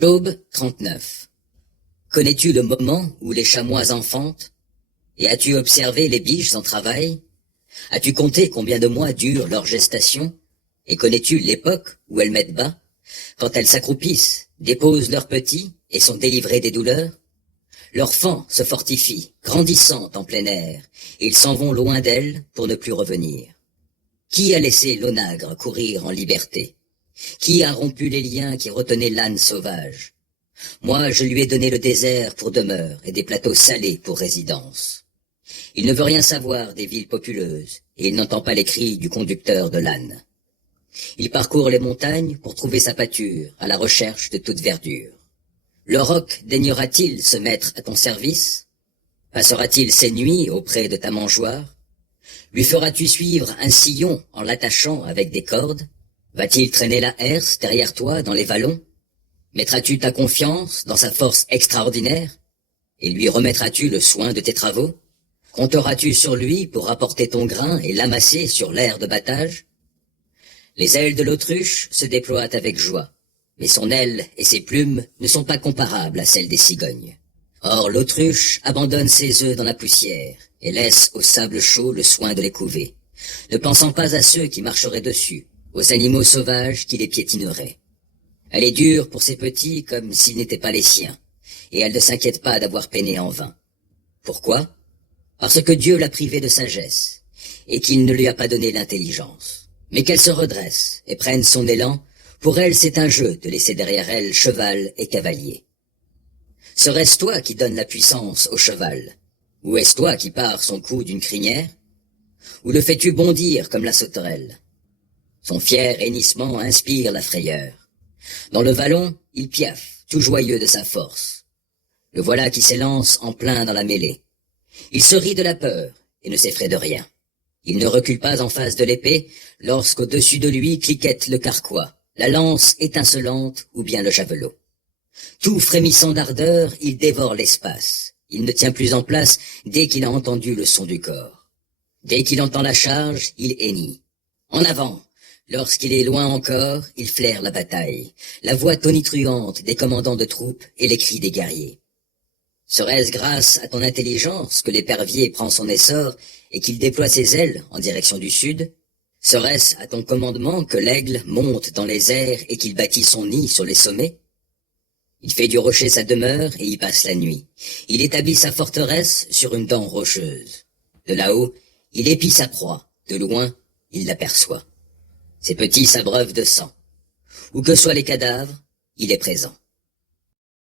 Job 39. Connais-tu le moment où les chamois enfantent? Et as-tu observé les biches en travail? As-tu compté combien de mois dure leur gestation? Et connais-tu l'époque où elles mettent bas? Quand elles s'accroupissent, déposent leurs petits et sont délivrées des douleurs? Leurs fans se fortifient, grandissant en plein air, et ils s'en vont loin d'elles pour ne plus revenir. Qui a laissé l'onagre courir en liberté? Qui a rompu les liens qui retenaient l'âne sauvage? Moi, je lui ai donné le désert pour demeure et des plateaux salés pour résidence. Il ne veut rien savoir des villes populeuses, et il n'entend pas les cris du conducteur de l'âne. Il parcourt les montagnes pour trouver sa pâture, à la recherche de toute verdure. Le roc daignera-t-il se mettre à ton service? Passera-t-il ses nuits auprès de ta mangeoire? Lui feras-tu suivre un sillon en l'attachant avec des cordes? Va-t-il traîner la herse derrière toi dans les vallons? Mettras-tu ta confiance dans sa force extraordinaire? Et lui remettras-tu le soin de tes travaux? Compteras-tu sur lui pour rapporter ton grain et l'amasser sur l'aire de battage? Les ailes de l'autruche se déploient avec joie, mais son aile et ses plumes ne sont pas comparables à celles des cigognes. Or l'autruche abandonne ses œufs dans la poussière et laisse au sable chaud le soin de les couver, ne pensant pas à ceux qui marcheraient dessus, aux animaux sauvages qui les piétineraient. Elle est dure pour ses petits comme s'ils n'étaient pas les siens, et elle ne s'inquiète pas d'avoir peiné en vain. Pourquoi? Parce que Dieu l'a privée de sagesse, et qu'il ne lui a pas donné l'intelligence. Mais qu'elle se redresse et prenne son élan, pour elle c'est un jeu de laisser derrière elle cheval et cavalier. Serait-ce toi qui donnes la puissance au cheval? Ou est-ce toi qui pars son cou d'une crinière? Ou le fais-tu bondir comme la sauterelle? Son fier hennissement inspire la frayeur. Dans le vallon, il piaffe, tout joyeux de sa force. Le voilà qui s'élance en plein dans la mêlée. Il se rit de la peur et ne s'effraie de rien. Il ne recule pas en face de l'épée lorsqu'au-dessus de lui cliquette le carquois, la lance étincelante ou bien le javelot. Tout frémissant d'ardeur, il dévore l'espace. Il ne tient plus en place dès qu'il a entendu le son du corps. Dès qu'il entend la charge, il hennit. En avant! Lorsqu'il est loin encore, il flaire la bataille, la voix tonitruante des commandants de troupes et les cris des guerriers. Serait-ce grâce à ton intelligence que l'épervier prend son essor et qu'il déploie ses ailes en direction du sud? Serait-ce à ton commandement que l'aigle monte dans les airs et qu'il bâtit son nid sur les sommets? Il fait du rocher sa demeure et y passe la nuit. Il établit sa forteresse sur une dent rocheuse. De là-haut, il épie sa proie. De loin, il l'aperçoit. Ses petits s'abreuvent de sang. Où que soient les cadavres, il est présent.